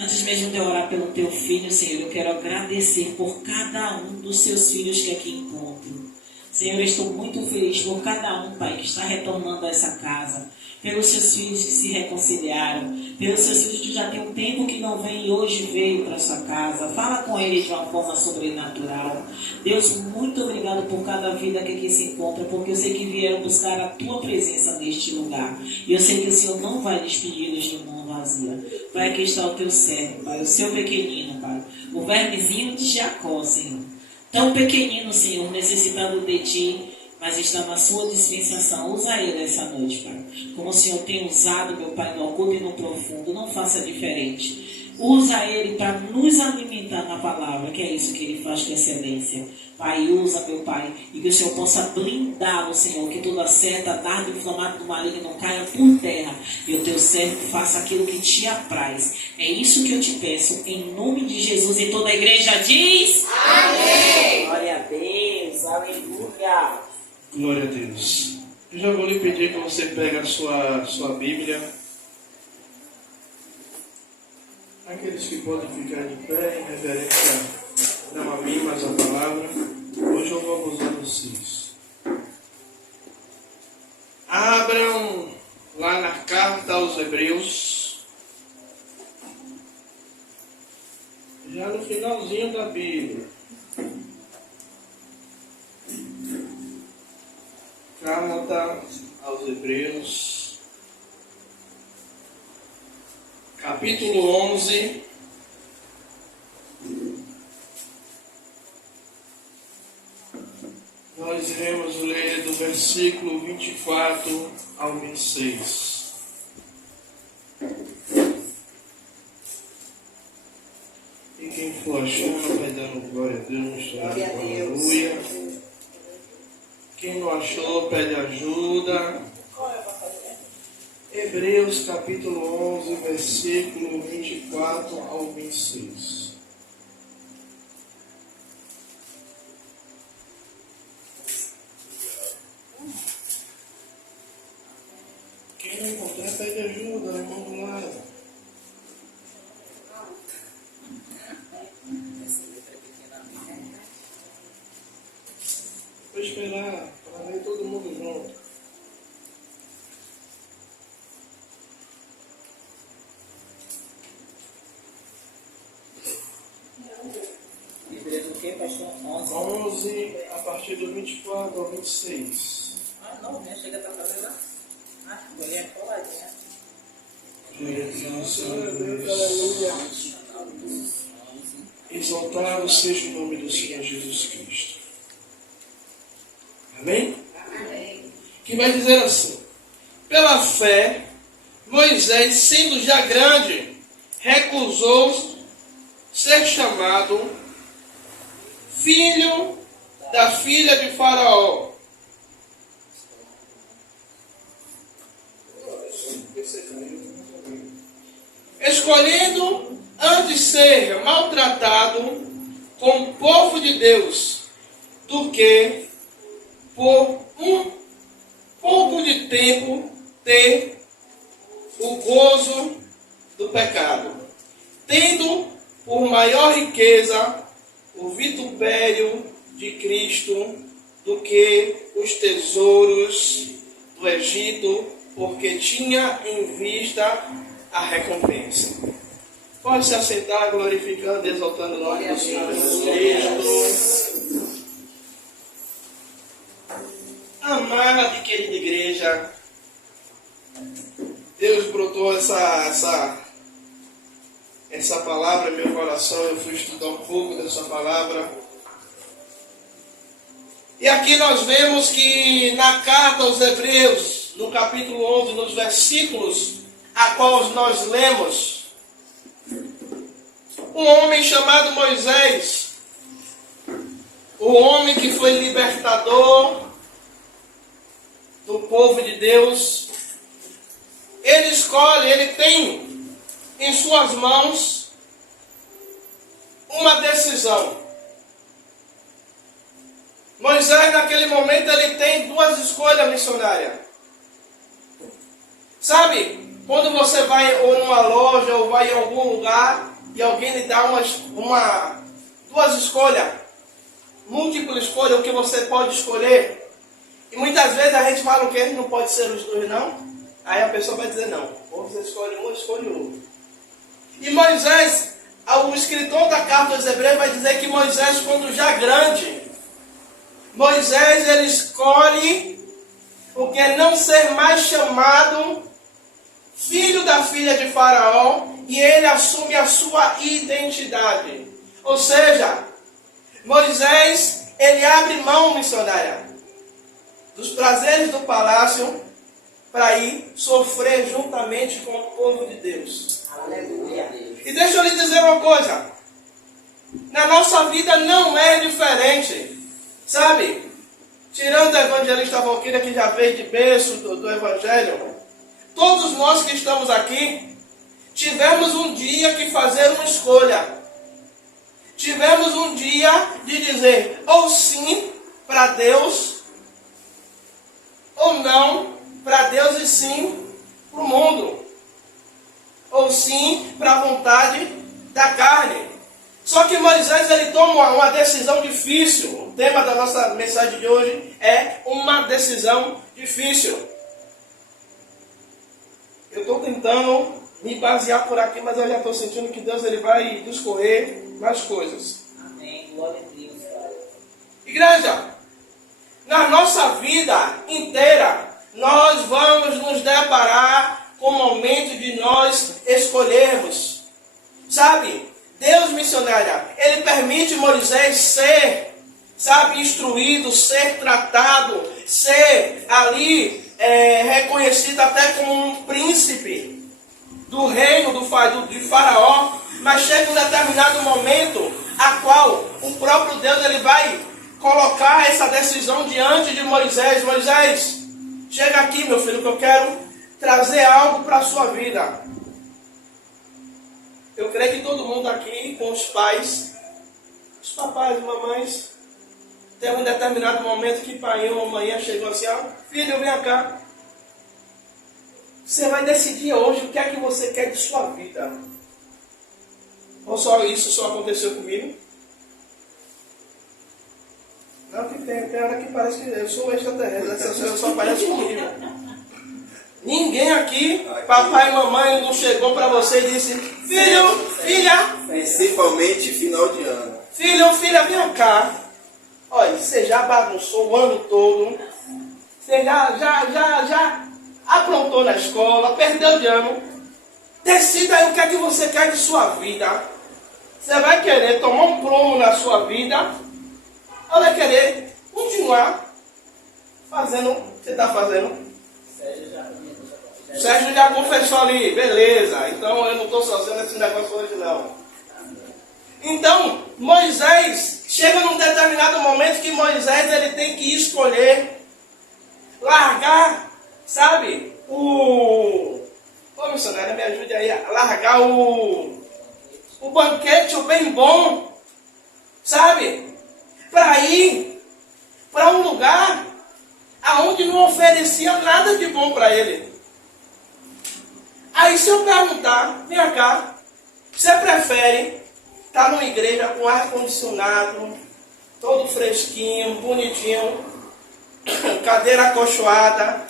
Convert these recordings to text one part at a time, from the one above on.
Antes mesmo de eu orar pelo teu filho, Senhor, eu quero agradecer por cada um dos seus filhos que aqui encontro. Senhor, eu estou muito feliz por cada um, Pai, que está retornando a essa casa. Pelos seus filhos que se reconciliaram. Pelos seus filhos que já tem um tempo que não vem e hoje veio para sua casa. Fala com eles de uma forma sobrenatural. Deus, muito obrigado por cada vida que aqui se encontra, porque eu sei que vieram buscar a tua presença neste lugar. E eu sei que o Senhor não vai despedi-los de mão vazia. Pai, aqui está o teu servo, Pai, o seu pequenino, Pai. O vermezinho de Jacó, Senhor. Tão pequenino, Senhor, necessitado de ti, mas está na sua dispensação. Usa ele essa noite, Pai. Como o Senhor tem usado, meu Pai, no oculto e no profundo. Não faça diferente. Usa ele para nos alimentar na palavra, que é isso que ele faz com excelência. Pai, usa, meu Pai, e que o Senhor possa blindá-lo, Senhor, que toda seta, dardo inflamado do maligno não caia por terra. E o teu servo faça aquilo que te apraz. É isso que eu te peço, em nome de Jesus. E toda a igreja diz: amém! Glória a Deus, aleluia! Glória a Deus. Eu já vou lhe pedir que você pegue a sua Bíblia. Aqueles que podem ficar de pé em reverência não a mim, mas a palavra. Hoje eu vou usar vocês. Abram lá na carta aos Hebreus. Já no finalzinho da Bíblia. Carta aos Hebreus, capítulo 11, nós iremos ler do versículo 24 ao 26. E quem for achando, vai dando glória a Deus, glória a Deus. Aleluia. Quem não achou, pede ajuda. Hebreus capítulo 11, versículo 24 ao 26. Quem não encontrar, pede ajuda, vamos lá. Vou esperar para ver todo mundo junto. Hebreus o quê, pastor? 11, a partir do 24 ao 26. Ah, não, né? Chega a estar fazendo lá. Ah, mulher coladinha. Exaltado seja o nome do Senhor Jesus Cristo. Amém? Amém. Que vai dizer assim: pela fé, Moisés, sendo já grande, recusou ser chamado filho da filha de Faraó. Escolhendo antes ser maltratado com o povo de Deus, do que por um pouco de tempo ter o gozo do pecado, tendo por maior riqueza o vitupério de Cristo do que os tesouros do Egito, porque tinha em vista a recompensa. Pode se assentar, glorificando e exaltando o nome do Senhor Jesus Cristo. Amada e querida igreja, Deus brotou essa palavra em meu coração. Eu fui estudar um pouco dessa palavra. E aqui nós vemos que na carta aos Hebreus, no capítulo 11, nos versículos a qual nós lemos, um homem chamado Moisés, o homem que foi libertador do povo de Deus, ele escolhe, ele tem em suas mãos uma decisão. Moisés, naquele momento, ele tem duas escolhas missionárias. Sabe, Quando você vai ou numa loja ou vai em algum lugar e alguém lhe dá duas escolhas, múltipla escolha, o que você pode escolher. E muitas vezes a gente fala o que não pode ser os dois, não. Aí a pessoa vai dizer não. Ou você escolhe um, escolhe o outro. E Moisés, o escritor da carta aos Hebreus vai dizer que Moisés, quando já grande, Moisés ele escolhe o que é não ser mais chamado filho da filha de Faraó, e ele assume a sua identidade. Ou seja, Moisés, ele abre mão, missionária, dos prazeres do palácio para ir sofrer juntamente com o povo de Deus. Aleluia. E deixa eu lhe dizer uma coisa. Na nossa vida não é diferente. Sabe? Tirando o evangelista Valquíria, que já veio de berço do evangelho, todos nós que estamos aqui tivemos um dia que fazer uma escolha. Tivemos um dia de dizer ou sim para Deus, ou não para Deus e sim para o mundo. Ou sim para a vontade da carne. Só que Moisés ele toma uma decisão difícil. O tema da nossa mensagem de hoje é uma decisão difícil. Eu estou tentando me basear por aqui, mas eu já estou sentindo que Deus ele vai discorrer mais coisas. Amém. Glória a Deus, Pai. Igreja, na nossa vida inteira, nós vamos nos deparar com o momento de nós escolhermos. Sabe, Deus, missionária, ele permite Moisés ser, instruído, ser tratado, ser ali reconhecido até como um príncipe do reino de Faraó. Mas chega um determinado momento a qual o próprio Deus ele vai colocar essa decisão diante de Moisés. Moisés, chega aqui, meu filho, que eu quero trazer algo para a sua vida. Eu creio que todo mundo aqui, com os pais, os papais e mamães, teve um determinado momento que pai ou mamãe chegou assim, ó, filho, vem cá. Você vai decidir hoje o que é que você quer de sua vida. Ou só isso só aconteceu comigo? Não, que tem hora que parece que eu sou extraterrestre, essa pessoa só aparece comigo. Ninguém aqui, papai e mamãe, não chegou para você e disse, filho, filha. Principalmente final de ano. Filho, filha, vem cá. Olha, você já bagunçou o ano todo. Você já aprontou na escola, perdeu de ano. Decida aí o que é que você quer de sua vida. Você vai querer tomar um prumo na sua vida ou vai querer continuar fazendo o que você está fazendo? Sérgio já confessou ali, beleza. Então eu não estou sozinho nesse negócio hoje não. Então Moisés chega num determinado momento que Moisés ele tem que escolher largar, sabe, ô missionário, me ajude aí a largar o banquete, o bem bom, sabe, para ir para um lugar aonde não oferecia nada de bom para ele. Aí se eu perguntar, vem cá, você prefere estar numa igreja com ar-condicionado, todo fresquinho, bonitinho, cadeira acolchoada,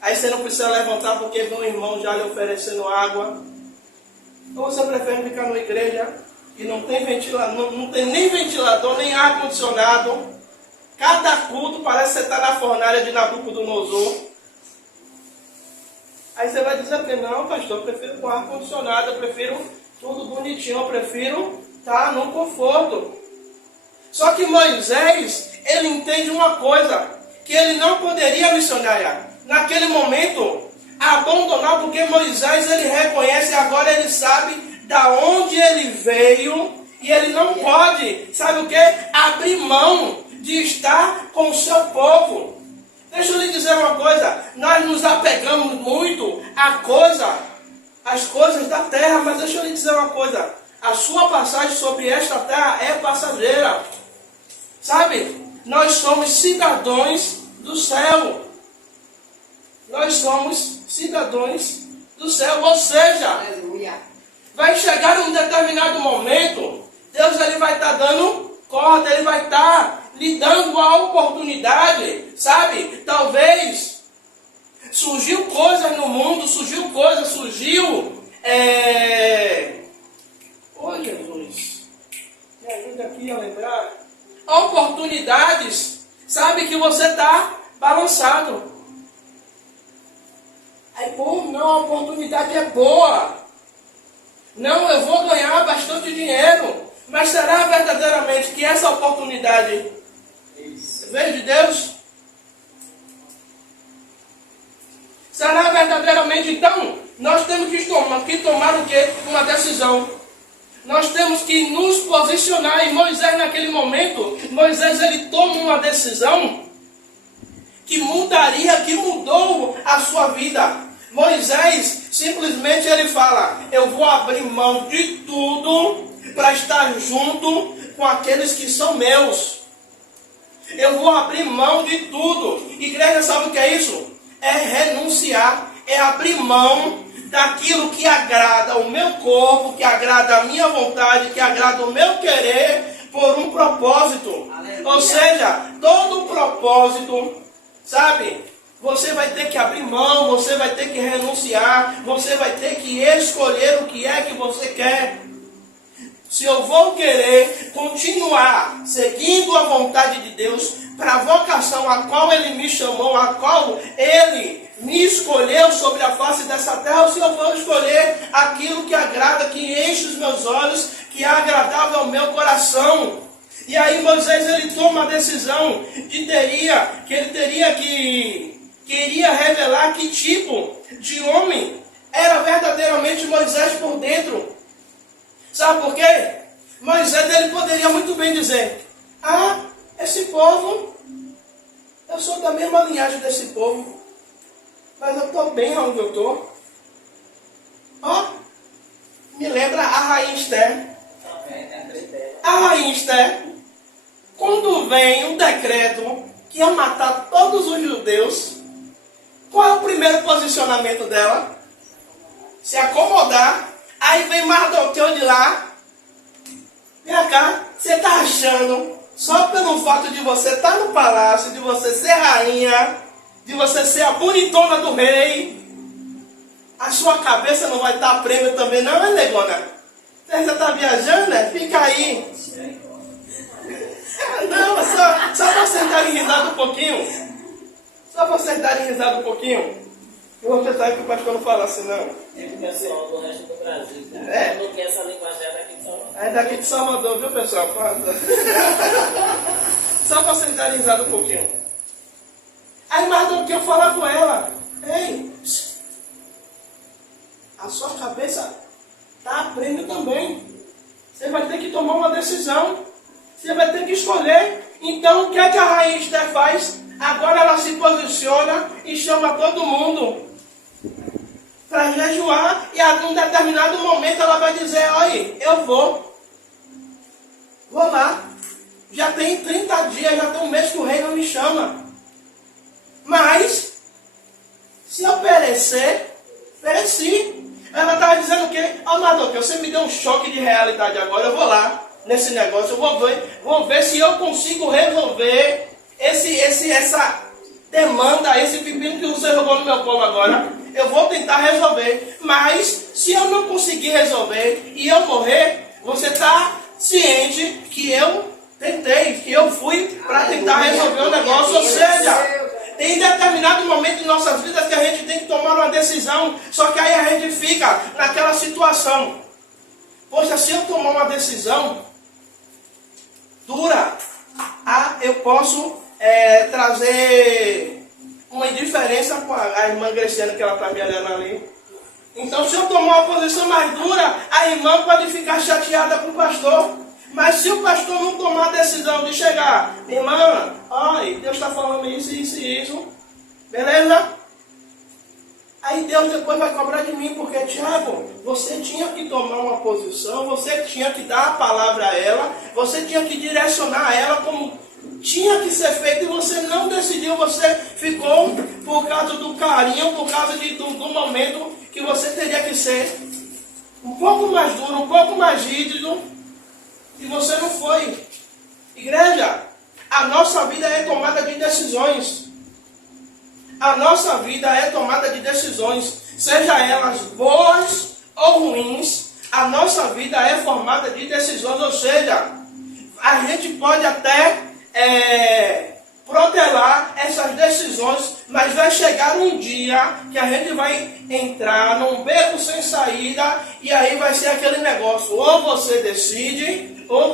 aí você não precisa levantar porque vem um irmão já lhe oferecendo água, ou você prefere ficar numa igreja que não tem ventilador, não tem nem ventilador, nem ar-condicionado, cada culto parece que você está na fornalha de Nabucodonosor. Aí você vai dizer que não, pastor, eu prefiro com ar-condicionado, eu prefiro tudo bonitinho, eu prefiro estar no conforto. Só que Moisés, ele entende uma coisa, que ele não poderia, missionária, naquele momento, abandonar, porque Moisés, ele reconhece, agora ele sabe da onde ele veio, e ele não pode, sabe o que? Abrir mão de estar com o seu povo. Deixa eu lhe dizer uma coisa, nós nos apegamos muito às coisas da terra, mas deixa eu lhe dizer uma coisa, a sua passagem sobre esta terra é passageira. Sabe, nós somos cidadãos do céu. Nós somos cidadãos do céu. Ou seja, Aleluia. vai chegar um determinado momento, Deus ele vai estar dando corda, ele vai estar lhe dando a oportunidade, sabe? Talvez surgiu coisas no mundo, surgiu. Oh Jesus, me ajuda aqui a lembrar. Oportunidades, sabe, que você está balançado. É bom, não, a oportunidade é boa. Não, eu vou ganhar bastante dinheiro. Mas será verdadeiramente que essa oportunidade veio de Deus? Será verdadeiramente, então, nós temos que tomar o quê? Uma decisão. Nós temos que nos posicionar. E Moisés, naquele momento, ele toma uma decisão que mudou a sua vida. Moisés, simplesmente ele fala, eu vou abrir mão de tudo para estar junto com aqueles que são meus. Eu vou abrir mão de tudo. Igreja, sabe o que é isso? É renunciar, é abrir mão daquilo que agrada o meu corpo, que agrada a minha vontade, que agrada o meu querer, por um propósito. Aleluia. Ou seja, todo propósito, sabe? Você vai ter que abrir mão, você vai ter que renunciar, você vai ter que escolher o que é que você quer. Se eu vou querer continuar seguindo a vontade de Deus para a vocação a qual Ele me chamou, a qual Ele me escolheu sobre a face dessa terra, ou se eu vou escolher aquilo que agrada, que enche os meus olhos, que é agradável ao meu coração. E aí Moisés ele toma a decisão que queria revelar que tipo de homem era verdadeiramente Moisés por dentro. Sabe por quê? Moisés ele poderia muito bem dizer, esse povo, eu sou da mesma linhagem desse povo, mas eu estou bem onde eu estou. Me lembra a Rainha Esther. A Rainha Esther, quando vem um decreto que ia matar todos os judeus, qual é o primeiro posicionamento dela? Se acomodar. Aí vem Mardoqueu de lá. Vem cá, você está achando, só pelo fato de você estar no palácio, de você ser rainha, de você ser a bonitona do rei, a sua cabeça não vai estar a prêmio também não, é negona? Você está viajando, né? Fica aí. Não, só para você dar risada um pouquinho. Só para você dar risada um pouquinho. Você sabe que o pastor não fala assim, não. É o pessoal do resto do Brasil, cara. Não quer essa linguagem daqui de Salvador. É daqui de Salvador, viu, pessoal? Só para você dar risada um pouquinho. Aí Mardoqueu fala com ela. Ei, a sua cabeça está a prêmio também. Você vai ter que tomar uma decisão. Você vai ter que escolher. Então, o que é que a Rainha Esther faz? Agora ela se posiciona e chama todo mundo para jejuar. E a um determinado momento ela vai dizer, olha, eu vou lá. Já tem 30 dias, já tem um mês que o rei não me chama. Mas, se eu perecer, pereci. Ela estava dizendo o quê? Mardoqueu, você me deu um choque de realidade agora, eu vou lá nesse negócio, eu vou ver se eu consigo resolver essa demanda, esse pepino que você jogou no meu colo agora. Eu vou tentar resolver, mas se eu não conseguir resolver e eu morrer, você está ciente que eu tentei, que eu fui para tentar resolver o negócio. Ou seja, tem determinado momento em nossas vidas que a gente tem que tomar uma decisão, só que aí a gente fica naquela situação. Poxa, se eu tomar uma decisão dura, eu posso trazer uma indiferença com a irmã Graciana, que ela está me olhando ali. Então, se eu tomar uma posição mais dura, a irmã pode ficar chateada com o pastor. Mas se o pastor não tomar a decisão de chegar, irmã, olha, Deus está falando isso, isso e isso, beleza? Aí Deus depois vai cobrar de mim, porque, Tiago, você tinha que tomar uma posição, você tinha que dar a palavra a ela, você tinha que direcionar ela como tinha que ser feito e você não decidiu, você ficou por causa do carinho, por causa do momento que você teria que ser um pouco mais duro, um pouco mais rígido, e você não foi. Igreja, a nossa vida é tomada de decisões. A nossa vida é tomada de decisões, seja elas boas ou ruins, a nossa vida é formada de decisões, ou seja, a gente pode até protelar essas decisões, mas vai chegar um dia que a gente vai entrar num beco sem saída, e aí vai ser aquele negócio, ou você decide, ou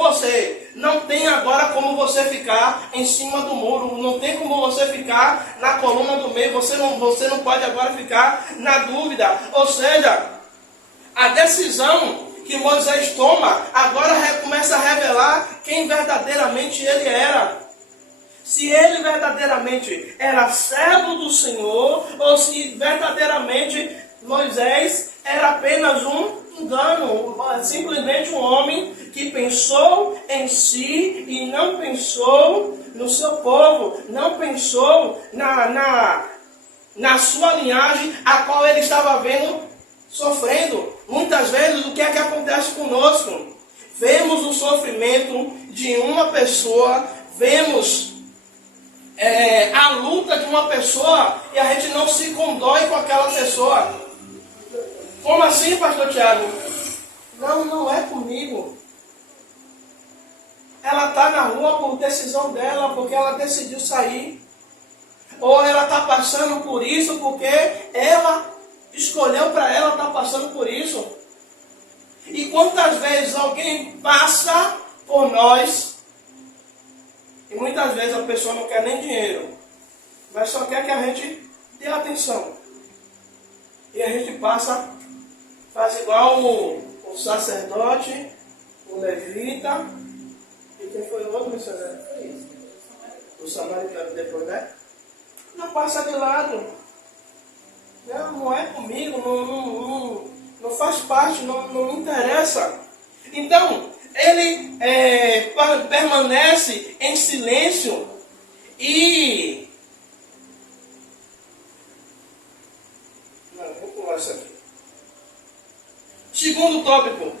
você não tem agora como você ficar em cima do muro, não tem como você ficar na coluna do meio, você não pode agora ficar na dúvida, ou seja, a decisão que Moisés toma, agora começa a revelar quem verdadeiramente ele era. Se ele verdadeiramente era servo do Senhor, ou se verdadeiramente Moisés era apenas um engano, simplesmente um homem que pensou em si e não pensou no seu povo, não pensou na sua linhagem, a qual ele estava vendo sofrendo. Muitas vezes, o que é que acontece conosco? Vemos o sofrimento de uma pessoa, vemos a luta de uma pessoa e a gente não se condói com aquela pessoa. Como assim, pastor Tiago? Não é comigo. Ela está na rua por decisão dela, porque ela decidiu sair. Ou ela está passando por isso porque ela escolheu para ela estar passando por isso. E quantas vezes alguém passa por nós, e muitas vezes a pessoa não quer nem dinheiro, mas só quer que a gente dê atenção. E a gente passa, faz igual o sacerdote, o levita, e quem foi o outro missionário? Foi isso. O samaritano depois, né? Não passa de lado. Não é comigo, não faz parte, não me interessa. Então, ele permanece em silêncio e... vou pular isso aqui. Segundo tópico,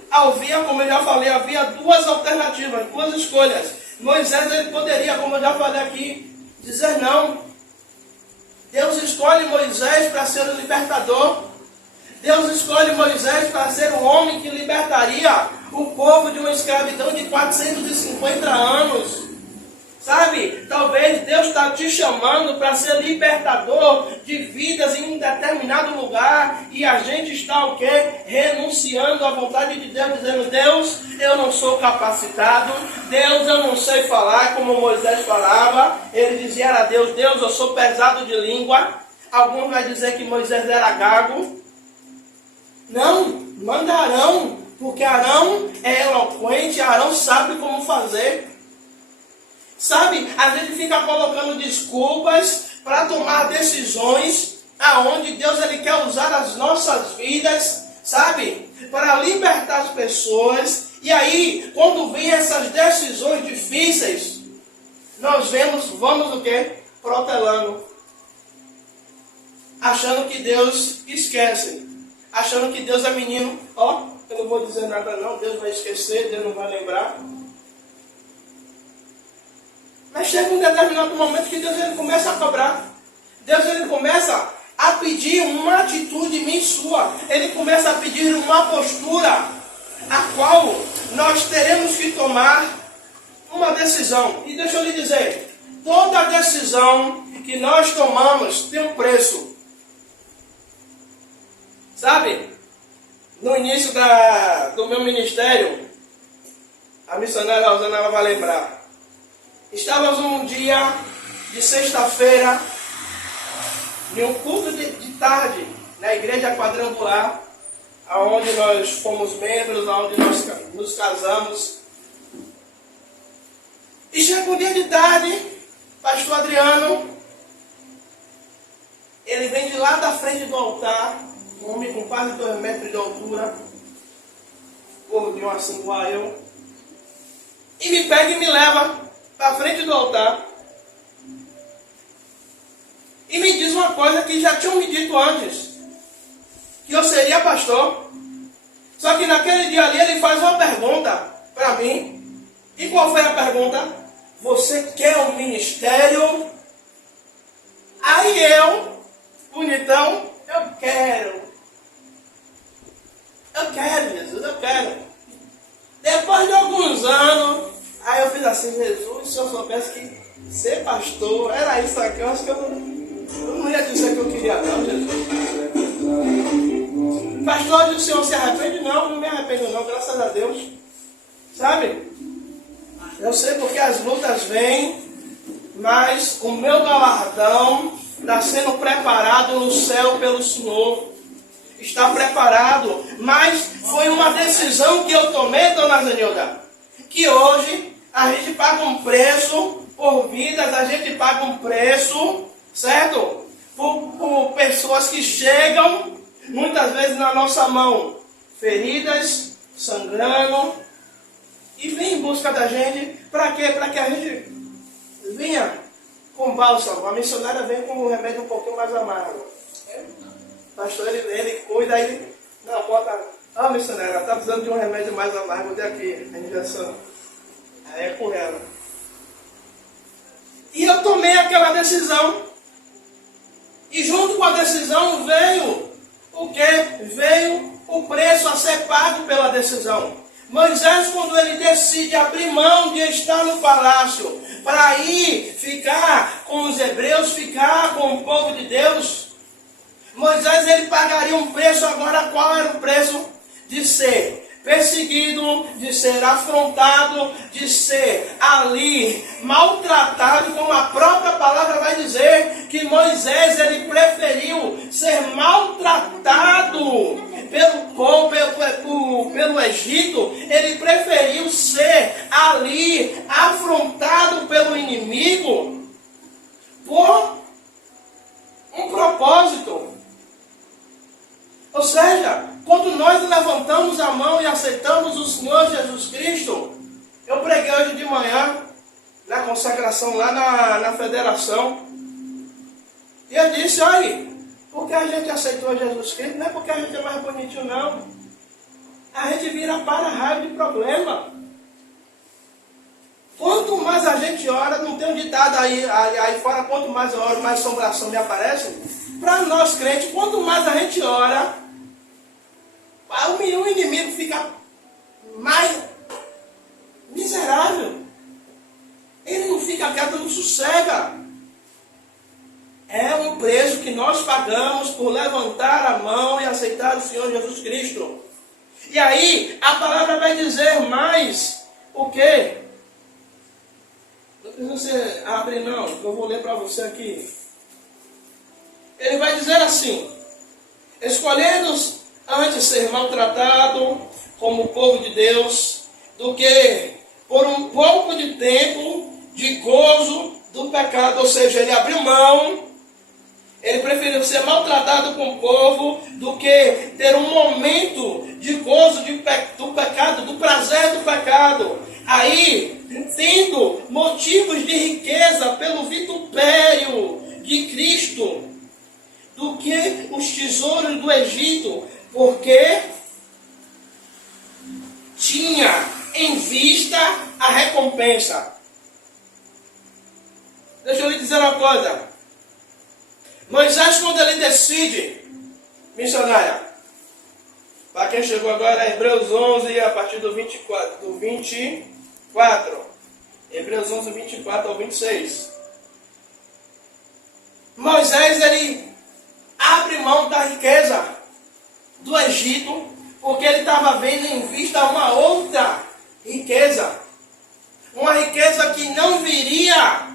como eu já falei, havia duas alternativas, duas escolhas. Moisés, ele poderia, como eu já falei aqui, dizer não. Deus escolhe Moisés para ser o libertador. Deus escolhe Moisés para ser o homem que libertaria o povo de uma escravidão de 450 anos. Sabe, talvez Deus está te chamando para ser libertador de vidas em um determinado lugar, e a gente está o quê? Renunciando à vontade de Deus, dizendo: Deus, eu não sou capacitado, Deus, eu não sei falar como Moisés falava. Ele dizia a Deus: Deus, eu sou pesado de língua. Alguns vai dizer que Moisés era gago. Não, manda Arão, porque Arão é eloquente, Arão sabe como fazer. Sabe, a gente fica colocando desculpas para tomar decisões aonde Deus ele quer usar as nossas vidas, sabe, para libertar as pessoas. E aí, quando vem essas decisões difíceis, nós vamos o quê? Protelando, achando que Deus esquece, achando que Deus é menino. Eu não vou dizer nada não, Deus vai esquecer, Deus não vai lembrar. Mas chega um determinado momento que Deus ele começa a cobrar. Deus ele começa a pedir uma atitude minha e sua. Ele começa a pedir uma postura, a qual nós teremos que tomar uma decisão. E deixa eu lhe dizer, toda decisão que nós tomamos tem um preço. Sabe, no início do meu ministério, a missionária Rosana ela vai lembrar. Estávamos um dia de sexta-feira, em um culto de tarde, na igreja quadrangular, onde nós fomos membros, onde nós nos casamos. E chega um dia de tarde, pastor Adriano, ele vem de lá da frente do altar, um homem com quase 2 metros de altura, gordinho assim igual eu, e me pega e me leva para frente do altar e me diz uma coisa que já tinham me dito antes. que eu seria pastor. Só que naquele dia ali ele faz uma pergunta para mim. E qual foi a pergunta? Você quer um ministério? Aí eu, bonitão, eu quero. Eu quero, Jesus, eu quero. Depois de alguns anos, aí eu fiz assim, Jesus, se eu soubesse que ser pastor era isso aqui, eu acho que eu não ia dizer que eu queria não, Jesus. Pastor, o senhor se arrepende? Não, não me arrependo não, graças a Deus. Sabe? Eu sei porque as lutas vêm, mas o meu galardão está sendo preparado no céu pelo Senhor. Está preparado, mas foi uma decisão que eu tomei, dona Zenilda, que hoje a gente paga um preço por vidas, a gente paga um preço, certo? Por pessoas que chegam, muitas vezes na nossa mão, feridas, sangrando, e vem em busca da gente, para quê? Para que a gente venha com bálsamo. A missionária vem com um remédio um pouquinho mais amargo. Pastor, ele cuida, ele... Não, bota... Ah, missionária, está precisando de um remédio mais amargo daqui, a injeção. Aí é com ela. E eu tomei aquela decisão. E junto com a decisão veio o quê? Veio o preço a ser pago pela decisão. Moisés, quando ele decide abrir mão de estar no palácio para ir ficar com os hebreus, ficar com o povo de Deus, Moisés ele pagaria um preço. Agora qual era o preço? De ser perseguido, de ser afrontado, de ser ali maltratado, como a própria palavra vai dizer, que Moisés ele preferiu ser maltratado pelo Egito, ele preferiu ser ali afrontado pelo inimigo por um propósito. Ou seja, quando nós levantamos a mão e aceitamos o Senhor Jesus Cristo, eu preguei hoje de manhã, na consagração lá na federação, e eu disse, olha, porque a gente aceitou Jesus Cristo, não é porque a gente é mais bonitinho, não. A gente vira para-raio de problema. Quanto mais a gente ora, não tem um ditado aí fora, quanto mais eu oro, mais assombração me aparece. Para nós crentes, quanto mais a gente ora, o inimigo fica mais miserável. Ele não fica quieto, não sossega. É um preço que nós pagamos por levantar a mão e aceitar o Senhor Jesus Cristo. E aí, a palavra vai dizer mais o quê? Não precisa você abrir não, eu vou ler para você aqui. Ele vai dizer assim: escolhendo-os antes ser maltratado como o povo de Deus, do que por um pouco de tempo de gozo do pecado. Ou seja, ele abriu mão, ele preferiu ser maltratado com o povo do que ter um momento de gozo do pecado, do prazer do pecado. Aí, tendo motivos de riqueza pelo vitupério de Cristo, do que os tesouros do Egito, porque tinha em vista a recompensa. Deixa eu lhe dizer uma coisa. Moisés, quando ele decide, missionária, para quem chegou agora, Hebreus 11, a partir do 24. Hebreus 11, 24 ao 26. Moisés, ele abre mão da riqueza do Egito, porque ele estava vendo em vista uma outra riqueza. Uma riqueza que não viria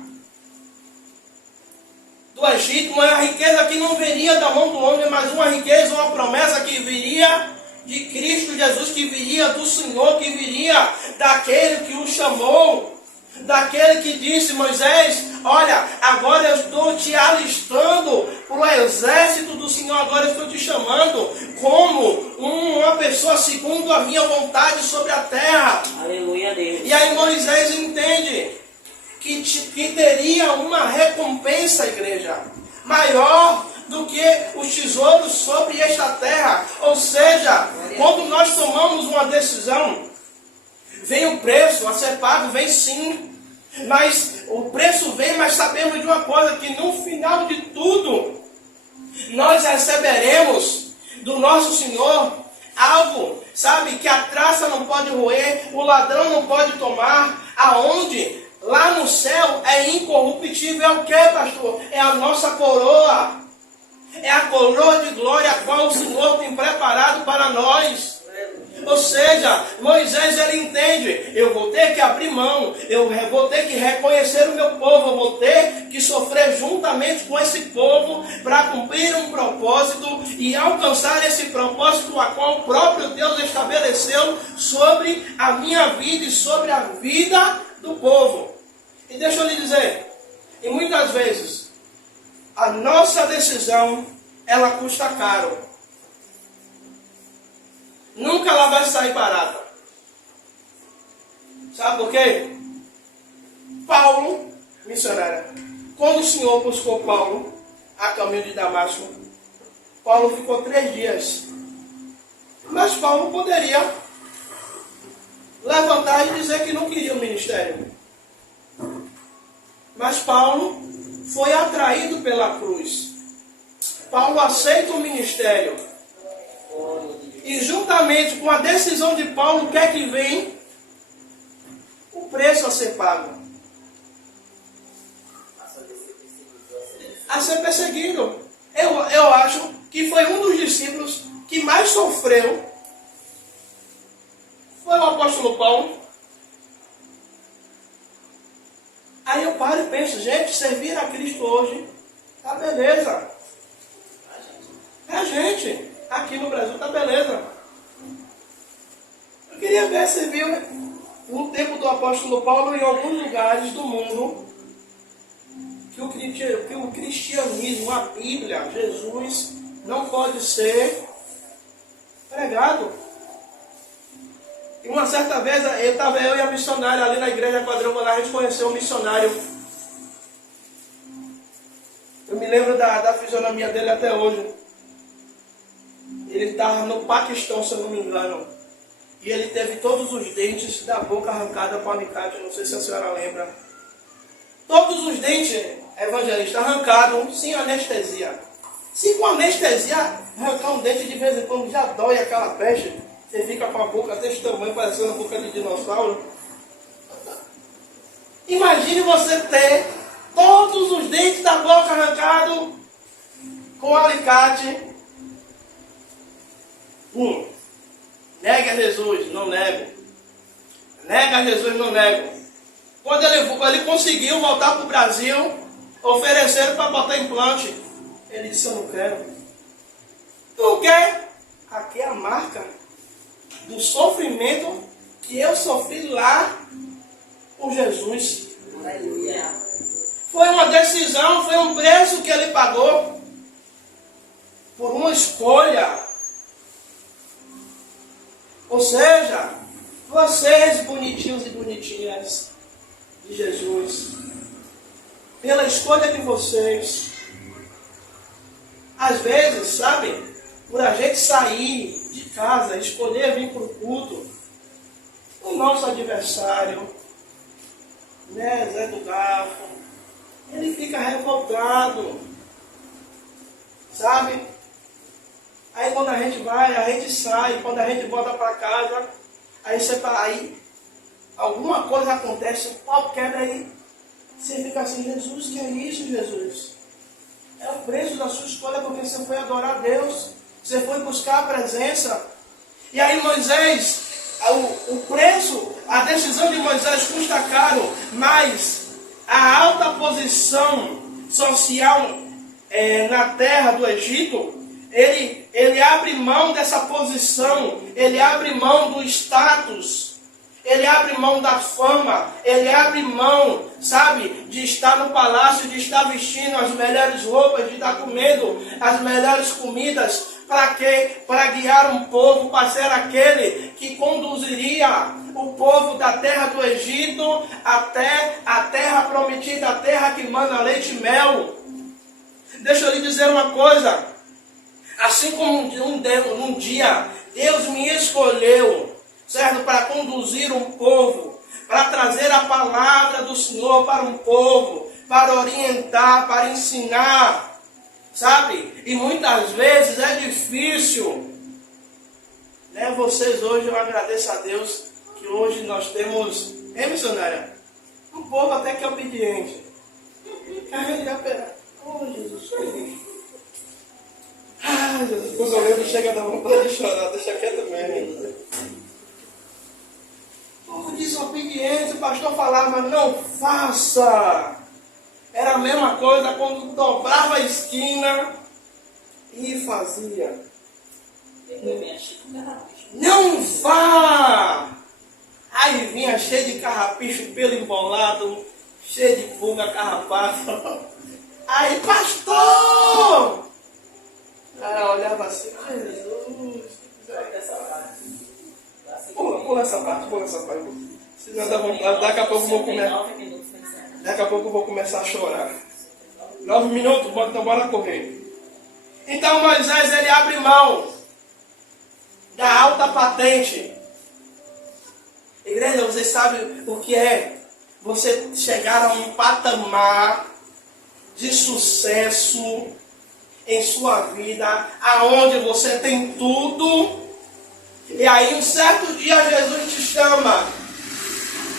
do Egito, uma riqueza que não viria da mão do homem, mas uma riqueza, uma promessa que viria de Cristo Jesus, que viria do Senhor, que viria daquele que o chamou, daquele que disse: Moisés, olha, agora eu estou te alistando para o exército do Senhor, agora eu estou te chamando como uma pessoa segundo a minha vontade sobre a terra. Aleluia, Deus. E aí Moisés entende que teria uma recompensa, igreja, maior do que os tesouros sobre esta terra. Ou seja, quando nós tomamos uma decisão, vem o preço a ser pago, vem sim. Mas o preço vem, mas sabemos de uma coisa, que no final de tudo, nós receberemos do nosso Senhor algo, sabe, que a traça não pode roer, o ladrão não pode tomar, aonde lá no céu é incorruptível. É o que, pastor? É a nossa coroa. É a coroa de glória a qual o Senhor tem preparado para nós. Ou seja, Moisés, ele entende, eu vou ter que abrir mão, eu vou ter que reconhecer o meu povo, eu vou ter que sofrer juntamente com esse povo para cumprir um propósito e alcançar esse propósito a qual o próprio Deus estabeleceu sobre a minha vida e sobre a vida do povo. E deixa eu lhe dizer, e muitas vezes a nossa decisão, ela custa caro. Nunca ela vai sair barata. Sabe por quê? Paulo, missionária, quando o Senhor buscou Paulo a caminho de Damasco, Paulo ficou 3 dias. Mas Paulo poderia levantar e dizer que não queria o ministério. Mas Paulo foi atraído pela cruz. Paulo aceita o ministério. E juntamente com a decisão de Paulo, o que é que vem? O preço a ser pago. A ser perseguido. Eu acho que foi um dos discípulos que mais sofreu. Foi o apóstolo Paulo. Aí eu paro e penso, gente, servir a Cristo hoje, tá beleza. A gente, aqui no Brasil, tá beleza. Eu queria ver, você viu, no tempo do apóstolo Paulo, em alguns lugares do mundo, que o cristianismo, a Bíblia, Jesus, não pode ser pregado. E uma certa vez, eu e a missionária ali na igreja quadrangular, a gente conheceu um missionário. Eu me lembro da fisionomia dele até hoje. Ele estava no Paquistão, se eu não me engano. E ele teve todos os dentes da boca arrancada com alicate. Não sei se a senhora lembra. Todos os dentes, evangelista, arrancados, sem anestesia. Se com anestesia arrancar um dente de vez em quando já dói aquela peste. Você fica com a boca desse tamanho, parecendo a boca de dinossauro. Imagine você ter todos os dentes da boca arrancados com alicate. Nega a Jesus, não nego. Nega a Jesus, não nego. Quando ele conseguiu voltar para o Brasil, ofereceram para botar implante. Ele disse, eu não quero. Tu quer? Aqui é a marca do sofrimento que eu sofri lá por Jesus. Aleluia. Foi uma decisão, foi um preço que ele pagou por uma escolha. Ou seja, vocês bonitinhos e bonitinhas de Jesus, pela escolha de vocês, às vezes, sabe, por a gente sair de casa, escolher vir para o culto, o nosso adversário, né, Zé do Garfo, ele fica revoltado, sabe? Aí quando a gente vai, a gente sai, quando a gente volta para casa, aí alguma coisa acontece, o pau quebra aí, você fica assim, Jesus, que é isso, Jesus? É o preço da sua escolha, porque você foi adorar a Deus, você foi buscar a presença. E aí Moisés, o preço, a decisão de Moisés custa caro, mas a alta posição social na terra do Egito, ele abre mão dessa posição, ele abre mão do status, ele abre mão da fama, ele abre mão, sabe, de estar no palácio, de estar vestindo as melhores roupas, de estar comendo as melhores comidas. Para quê? Para guiar um povo, para ser aquele que conduziria o povo da terra do Egito até a terra prometida, a terra que manda leite e mel. Deixa eu lhe dizer uma coisa. Assim como um dia Deus me escolheu, certo? Para conduzir um povo, para trazer a palavra do Senhor para um povo, para orientar, para ensinar, sabe? E muitas vezes é difícil. Né? Vocês hoje, eu agradeço a Deus que hoje nós temos, missionária? Um povo até que é obediente. Oh, Jesus. Ah, Jesus. Quando eu lembro, chega a dar vontade de chorar. Deixa quieto mesmo. Povo desobediente, o pastor falava, não faça. Era a mesma coisa quando dobrava a esquina e fazia. Não vá! Aí vinha cheio de carrapicho, pelo embolado, cheio de pulga, carrapato. Aí, pastor! Aí eu olhava assim, Jesus. Pula essa parte. Se não dá vontade, daqui a pouco eu vou comer. Daqui a pouco eu vou começar a chorar. 9 minutos, então bora correr. Então Moisés, ele abre mão da alta patente. Igreja, vocês sabem o que é você chegar a um patamar de sucesso em sua vida, aonde você tem tudo, e aí um certo dia Jesus te chama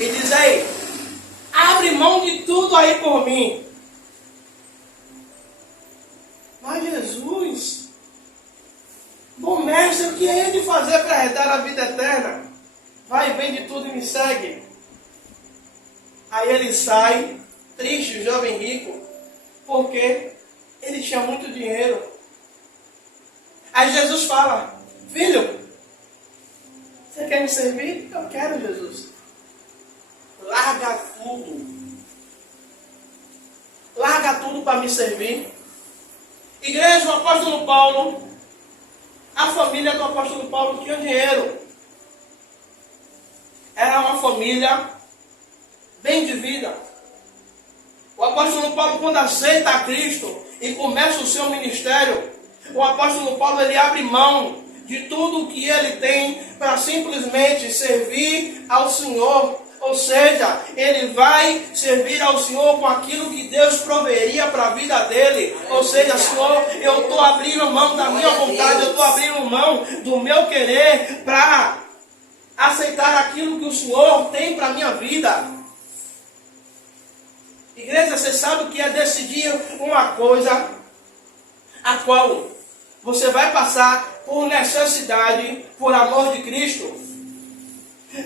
e diz, ei, abre mão de tudo aí por mim. Mas Jesus, bom mestre, o que é de fazer para herdar a vida eterna? Vai, vende tudo e me segue. Aí ele sai, triste, o jovem rico, porque ele tinha muito dinheiro. Aí Jesus fala, filho, você quer me servir? Eu quero, Jesus. Larga tudo. Larga tudo para me servir. Igreja, o apóstolo Paulo, a família do apóstolo Paulo tinha dinheiro. Era uma família bem de vida. O apóstolo Paulo, quando aceita a Cristo e começa o seu ministério, o apóstolo Paulo, ele abre mão de tudo o que ele tem para simplesmente servir ao Senhor. Ou seja, ele vai servir ao Senhor com aquilo que Deus proveria para a vida dele. Ou seja, Senhor, eu estou abrindo mão da minha vontade, eu estou abrindo mão do meu querer para aceitar aquilo que o Senhor tem para a minha vida. Igreja, você sabe o que é decidir uma coisa a qual você vai passar por necessidade, por amor de Cristo.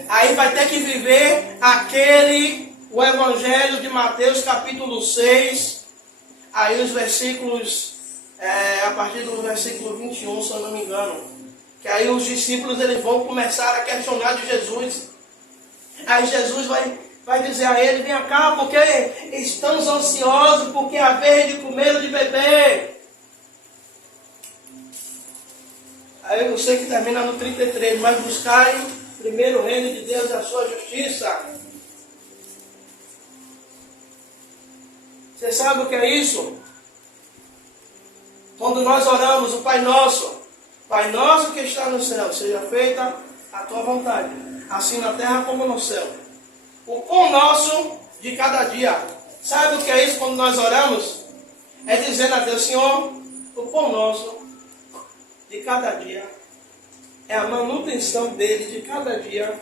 Aí vai ter que viver o Evangelho de Mateus capítulo 6, aí os versículos, a partir do versículo 21, se eu não me engano, que aí os discípulos eles vão começar a questionar de Jesus. Aí Jesus vai dizer a ele, vem cá, porque estamos ansiosos, porque é a vez de comer ou de beber. Aí eu sei que termina no 33, mas buscai primeiro o reino de Deus e a sua justiça. Você sabe o que é isso? Quando nós oramos o Pai Nosso que está no céu, seja feita a tua vontade, assim na terra como no céu. O pão nosso de cada dia. Sabe o que é isso quando nós oramos? É dizendo a Deus, Senhor, o pão nosso de cada dia é a manutenção dele de cada dia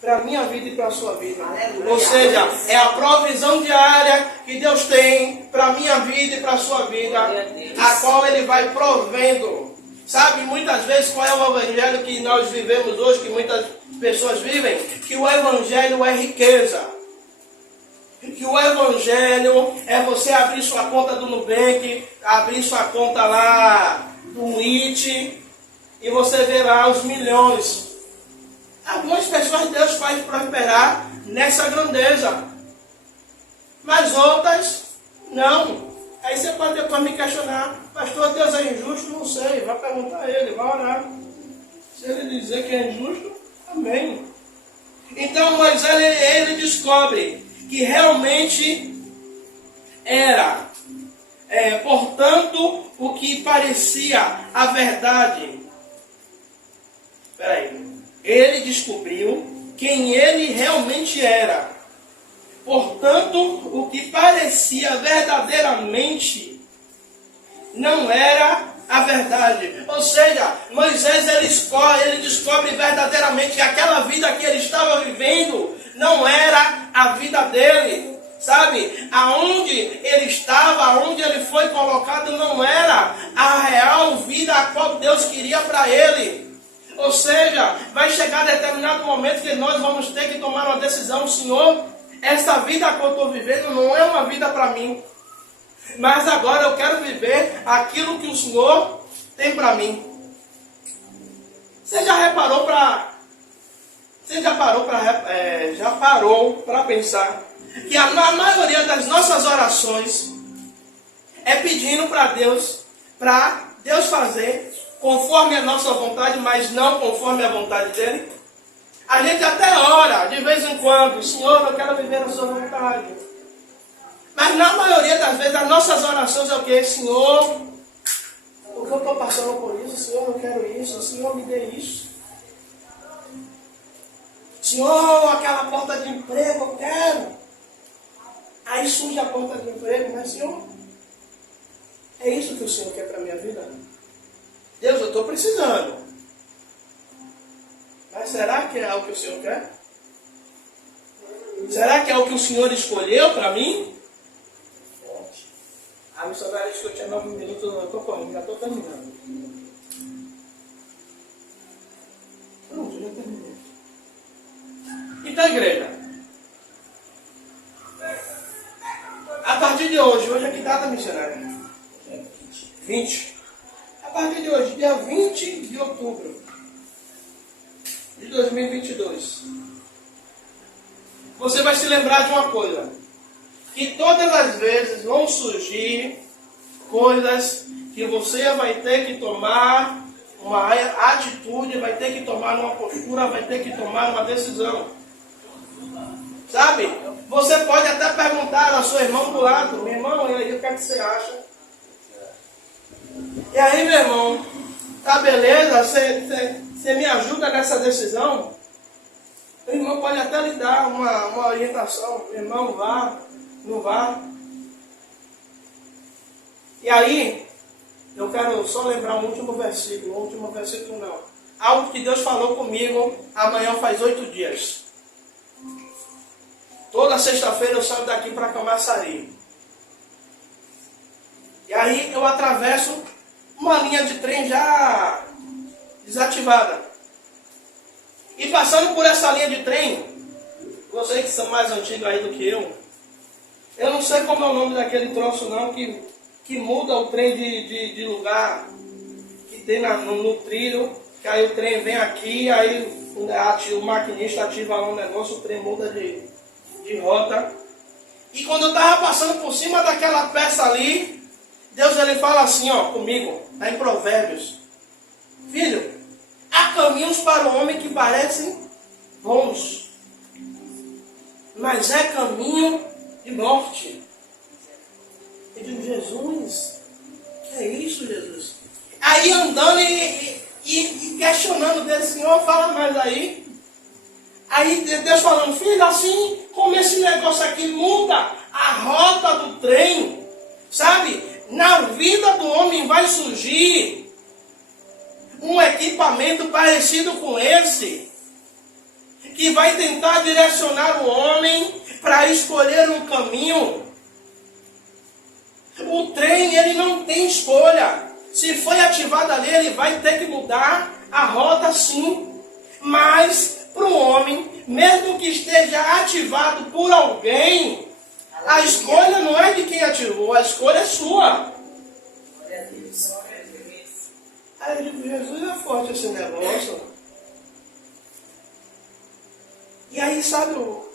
para a minha vida e para a sua vida. Aleluia. Ou seja, é a provisão diária que Deus tem para a minha vida e para a sua vida, a qual ele vai provendo. Sabe, muitas vezes qual é o evangelho que nós vivemos hoje, que muitas pessoas vivem? Que o evangelho é riqueza. Que o evangelho é você abrir sua conta do Nubank, abrir sua conta lá do IT, e você vê lá os milhões. Algumas pessoas Deus faz prosperar nessa grandeza, mas outras não. Aí você pode depois me questionar, pastor, Deus é injusto? Não sei, vai perguntar a ele, vai orar. Se ele dizer que é injusto, amém. Então Moisés ele descobre que realmente era Portanto, o que parecia a verdade. Ele descobriu quem ele realmente era. Portanto, o que parecia verdadeiramente não era a verdade. Ou seja, Moisés ele descobre verdadeiramente que aquela vida que ele estava vivendo não era a vida dele. Sabe, aonde ele estava, aonde ele foi colocado, não era a real vida a qual Deus queria para ele. Ou seja, vai chegar determinado momento que nós vamos ter que tomar uma decisão. Senhor, essa vida que eu estou vivendo não é uma vida para mim. Mas agora eu quero viver aquilo que o Senhor tem para mim. Você já parou para pensar que a maioria das nossas orações é pedindo para Deus fazer conforme a nossa vontade, mas não conforme a vontade dele? A gente até ora, de vez em quando, Senhor, eu quero viver a sua vontade. Mas na maioria das vezes, as nossas orações é o que? Senhor, o que eu estou passando por isso? Senhor, eu quero isso. Senhor, me dê isso. Senhor, aquela porta de emprego, eu quero. Aí surge a porta de emprego, mas Senhor, é isso que o Senhor quer para a minha vida? Deus, eu estou precisando. Mas será que é o que o Senhor quer? Será que é o que o Senhor escolheu para mim? A missionária disse que eu tinha 9 minutos, eu estou correndo, já estou terminando. Pronto, já terminei. Então, igreja, a partir de hoje é que data, missionária? 20. A partir de hoje, dia 20 de outubro de 2022, você vai se lembrar de uma coisa, que todas as vezes vão surgir coisas que você vai ter que tomar uma atitude, vai ter que tomar uma postura, vai ter que tomar uma decisão. Sabe? Você pode até perguntar ao seu irmão do lado, meu irmão, e aí o que é que você acha? E aí, meu irmão, tá beleza? Você me ajuda nessa decisão? O irmão pode até lhe dar uma orientação. Meu irmão, vá, não vá. E aí, eu quero só lembrar um último versículo não. Algo que Deus falou comigo, amanhã faz 8 dias. Toda sexta-feira eu saio daqui para Camaçari. E aí eu atravesso uma linha de trem já desativada. E passando por essa linha de trem, vocês que são mais antigos aí do que eu não sei como é o nome daquele troço não, que muda o trem de lugar, que tem no trilho, que aí o trem vem aqui, aí o maquinista ativa lá um negócio, o trem muda de rota. E quando eu estava passando por cima daquela peça ali, Deus ele fala assim, ó, comigo, está em Provérbios. Filho, há caminhos para o homem que parecem bons, mas é caminho de morte. Eu digo, Jesus, que é isso, Jesus? Aí andando e questionando dele, Senhor, fala mais aí. Aí Deus falando, filho, assim como esse negócio aqui muda a rota do trem, sabe? Na vida do homem vai surgir um equipamento parecido com esse, que vai tentar direcionar o homem para escolher um caminho. O trem, ele não tem escolha. Se foi ativado ali, ele vai ter que mudar a rota sim. Mas para o homem, mesmo que esteja ativado por alguém, a escolha não é de quem ativou, a escolha é sua. Aí eu digo, Jesus, é forte esse negócio. E aí, sabe o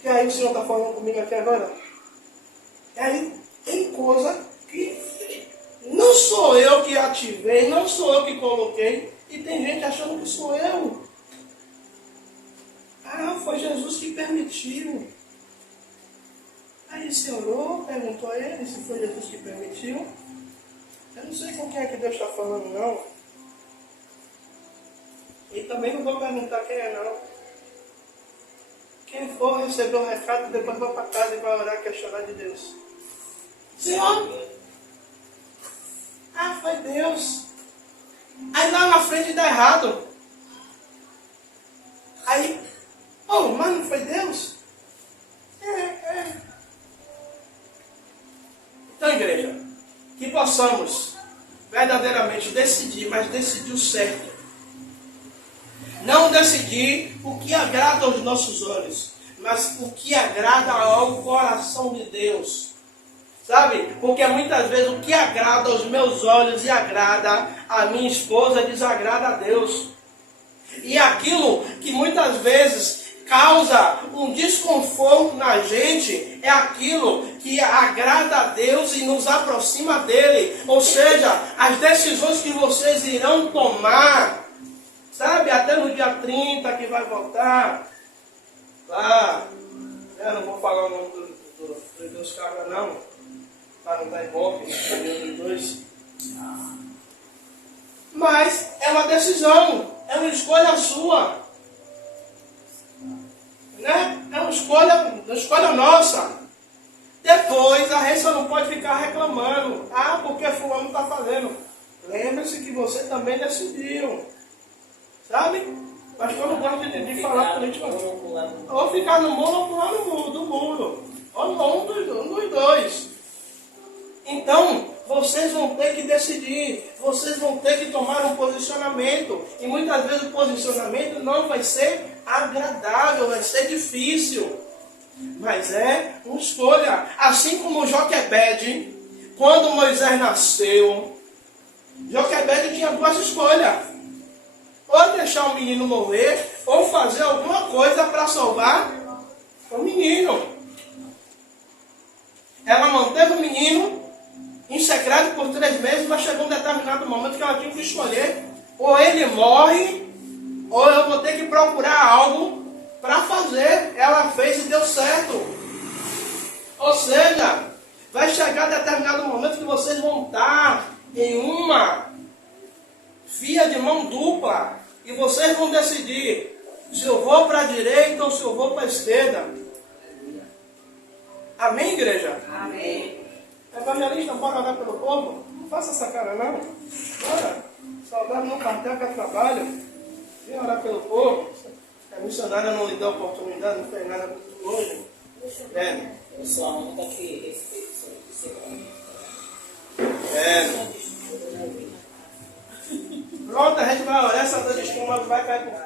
que aí o Senhor está falando comigo aqui agora? E aí tem coisa que não sou eu que ativei, não sou eu que coloquei, e tem gente achando que sou eu. Ah, foi Jesus que permitiu. Aí se orou, perguntou a ele se foi Jesus que permitiu. Eu não sei com quem é que Deus está falando, não. E também não vou perguntar quem é, não. Quem for receber o recado, depois vai para casa e vai orar, que é chorar de Deus. Senhor, foi Deus. Aí lá na frente dá errado. Aí, mas não foi Deus? Então, igreja, que possamos verdadeiramente decidir, mas decidir o certo. Não decidir o que agrada aos nossos olhos, mas o que agrada ao coração de Deus. Sabe? Porque muitas vezes o que agrada aos meus olhos e agrada a minha esposa desagrada a Deus. E aquilo que muitas vezes causa um desconforto na gente é aquilo que agrada a Deus e nos aproxima dele. Ou seja, as decisões que vocês irão tomar, sabe, até no dia 30 que vai voltar, lá, eu não vou falar o nome dos dois caras não, para não dar golpe dos dois. Mas é uma decisão, é uma escolha sua. Né? É uma escolha nossa. Depois a gente só não pode ficar reclamando. Porque fulano está fazendo. Lembre-se que você também decidiu. Sabe? Mas eu não gosto de falar política. Ou ficar no muro ou pular do muro. Ou um dos dois. Então, vocês vão ter que decidir. Vocês vão ter que tomar um posicionamento. E muitas vezes o posicionamento não vai ser agradável, vai ser difícil. Mas é uma escolha. Assim como Joquebede, quando Moisés nasceu, Joquebede tinha duas escolhas. Ou deixar o menino morrer, ou fazer alguma coisa para salvar o menino. Ela manteve o menino em secreto por 3 meses, mas chegou um determinado momento que ela tinha que escolher. Ou ele morre, ou eu vou ter que procurar algo para fazer. Ela fez e deu certo. Ou seja, vai chegar determinado momento que vocês vão estar em uma via de mão dupla. E vocês vão decidir se eu vou para a direita ou se eu vou para a esquerda. Amém, igreja? Amém. Evangelista, bora orar pelo povo? Não faça essa cara, não. Bora. Saudade no quartel que é trabalho. Vem orar pelo povo. A missionária não lhe deu oportunidade, não fez nada hoje. Eu sou a única que respeito. Pronto, a gente vai orar, essa dor de estômago vai cair por